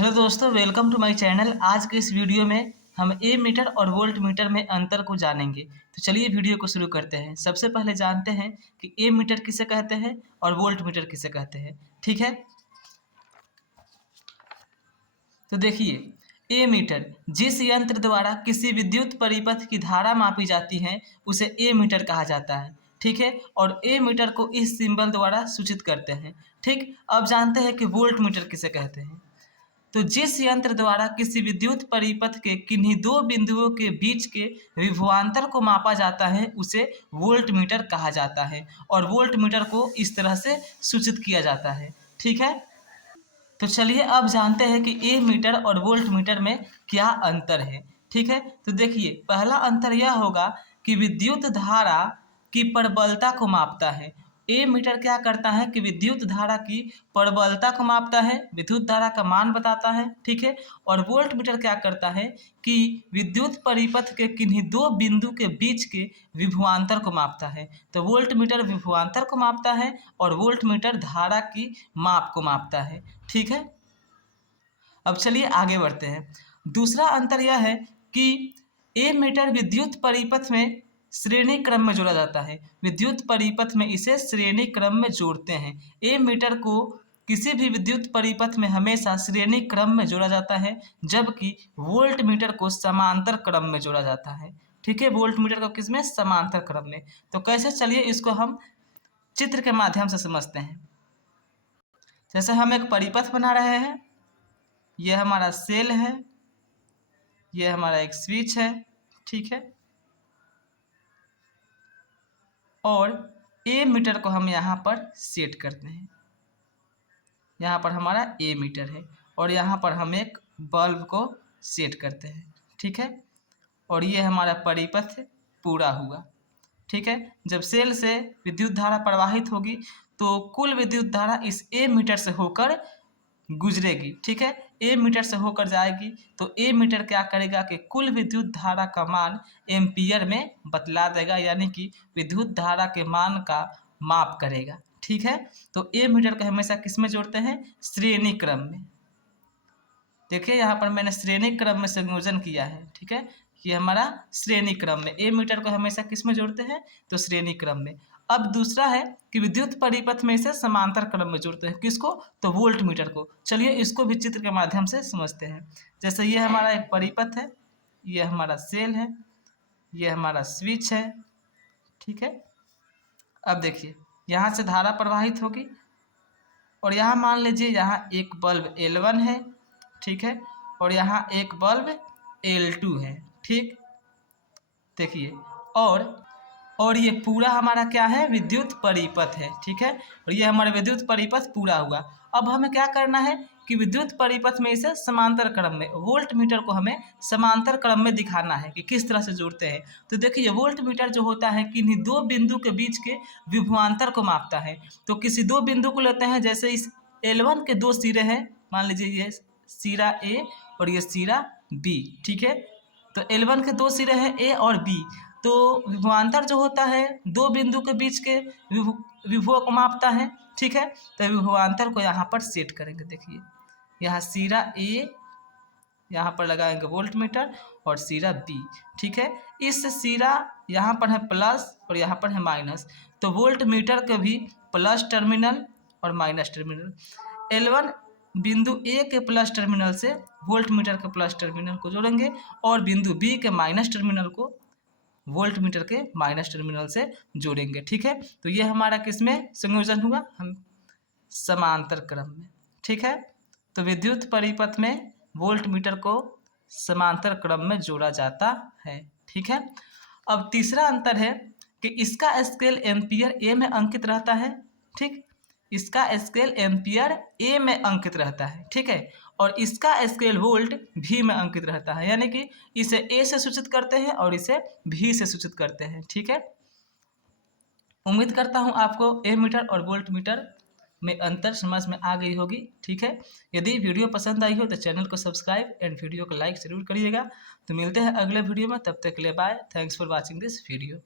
Hello दोस्तों, welcome to my channel. आज के इस वीडियो में हम ए मीटर और वोल्ट मीटर में अंतर को जानेंगे। तो चलिए वीडियो को शुरू करते हैं। सबसे पहले जानते हैं कि ए मीटर किसे कहते हैं और वोल्ट मीटर किसे कहते हैं। ठीक है, तो देखिए, ए मीटर जिस यंत्र द्वारा किसी विद्युत परिपथ की धारा मापी जाती है उसे ए मीटर कहा जाता है। ठीक है, और ए मीटर को इस सिंबल द्वारा सूचित करते हैं। ठीक, अब जानते हैं कि वोल्ट मीटर किसे कहते हैं। तो जिस यंत्र द्वारा किसी विद्युत परिपथ के किन्हीं दो बिंदुओं के बीच के विभवांतर को मापा जाता है उसे वोल्ट मीटर कहा जाता है और वोल्ट मीटर को इस तरह से सूचित किया जाता है। ठीक है, तो चलिए अब जानते हैं कि ए मीटर और वोल्ट मीटर में क्या अंतर है। ठीक है, तो देखिए, पहला अंतर यह होगा कि विद्युत धारा की प्रबलता को मापता है। ए मीटर क्या करता है कि विद्युत धारा की प्रबलता को मापता है, विद्युत धारा का मान बताता है। ठीक है, और वोल्ट मीटर क्या करता है कि विद्युत परिपथ के किन्हीं दो बिंदु के बीच के विभवांतर को मापता है। तो वोल्ट मीटर विभवांतर को मापता है और वोल्ट मीटर धारा की माप को मापता है। ठीक है, अब चलिए आगे बढ़ते हैं। दूसरा अंतर यह है कि ए मीटर विद्युत परिपथ में श्रेणी क्रम में जोड़ा जाता है। विद्युत परिपथ में इसे श्रेणी क्रम में जोड़ते हैं। ए मीटर को किसी भी विद्युत परिपथ में हमेशा श्रेणी क्रम में जोड़ा जाता है, जबकि वोल्ट मीटर को समांतर क्रम में जोड़ा जाता है। ठीक है, वोल्ट मीटर को किस में? समांतर क्रम में। तो कैसे, चलिए इसको हम चित्र के माध्यम से समझते हैं। जैसे हम एक परिपथ बना रहे हैं, यह हमारा सेल है, यह हमारा एक स्विच है। ठीक है, और ए मीटर को हम यहाँ पर सेट करते हैं। यहाँ पर हमारा ए मीटर है और यहाँ पर हम एक बल्ब को सेट करते हैं। ठीक है, और ये हमारा परिपथ पूरा हुआ। ठीक है, जब सेल से विद्युत धारा प्रवाहित होगी तो कुल विद्युत धारा इस ए मीटर से होकर गुजरेगी। ठीक है, ए मीटर से होकर जाएगी तो ए मीटर क्या करेगा कि कुल विद्युत धारा का मान एम्पियर में बतला देगा, यानी कि विद्युत धारा के मान का माप करेगा। ठीक है, तो ए मीटर को हमेशा किस में जोड़ते हैं? श्रेणी क्रम में। देखिए, यहाँ पर मैंने श्रेणी क्रम में संयोजन किया है। ठीक है, ये हमारा श्रेणी क्रम में। ए मीटर को हमेशा किस में जोड़ते हैं? तो श्रेणी क्रम में। अब दूसरा है कि विद्युत परिपथ में इसे समांतर क्रम में जोड़ते हैं। किसको? तो वोल्ट मीटर को। चलिए इसको भी चित्र के माध्यम से समझते हैं। जैसे ये हमारा एक परिपथ है, ये हमारा सेल है, ये हमारा स्विच है। ठीक है, अब देखिए, यहाँ से धारा प्रवाहित होगी और यहाँ मान लीजिए यहाँ एक बल्ब L1 है। ठीक है, और यहाँ एक बल्ब L2 है। ठीक, देखिए, और ये पूरा हमारा क्या है? विद्युत परिपथ है। ठीक है, और ये हमारा विद्युत परिपथ पूरा हुआ। अब हमें क्या करना है कि विद्युत परिपथ में इसे समांतर क्रम में, वोल्ट मीटर को हमें समांतर क्रम में दिखाना है कि किस तरह से जोड़ते हैं। तो देखिए, वोल्ट मीटर जो होता है किन्हीं दो बिंदु के बीच के विभवांतर को मापता है। तो किसी दो बिंदु को लेते हैं, जैसे इस L1 के दो सिरे हैं, मान लीजिए ये सिरा A और ये सिरा B। ठीक है, तो L1 के दो सिरे हैं A और B। तो विभवांतर जो होता है दो बिंदु के बीच के विभव को मापता है। ठीक है, तो विभवांतर को यहाँ पर सेट करेंगे। देखिए, यहाँ सिरा A, यहाँ पर लगाएंगे वोल्ट मीटर, और सिरा B। ठीक है, इस सिरा यहाँ पर है प्लस और यहाँ पर है माइनस, तो वोल्ट मीटर के भी प्लस टर्मिनल और माइनस टर्मिनल। L1 बिंदु ए के प्लस टर्मिनल से वोल्ट मीटर के प्लस टर्मिनल को जोड़ेंगे और बिंदु बी के माइनस टर्मिनल को वोल्ट मीटर के माइनस टर्मिनल से जोड़ेंगे। ठीक है, तो ये हमारा किस में संयोजन हुआ? हम समांतर क्रम में। ठीक है, तो विद्युत परिपथ में वोल्ट मीटर को समांतर क्रम में जोड़ा जाता है। ठीक है, अब तीसरा अंतर है कि इसका स्केल एम्पियर ए में अंकित रहता है। ठीक, इसका स्केल एम्पियर ए में अंकित रहता है। ठीक है, और इसका स्केल वोल्ट भी में अंकित रहता है, यानी कि इसे ए से सूचित करते हैं और इसे भी से सूचित करते हैं। ठीक है, उम्मीद करता हूँ आपको ए मीटर और वोल्ट मीटर में अंतर समझ में आ गई होगी। ठीक है, यदि वीडियो पसंद आई हो तो चैनल को सब्सक्राइब एंड वीडियो को लाइक जरूर करिएगा। तो मिलते हैं अगले वीडियो में, तब तक के लिए bye. Thanks for watching this video.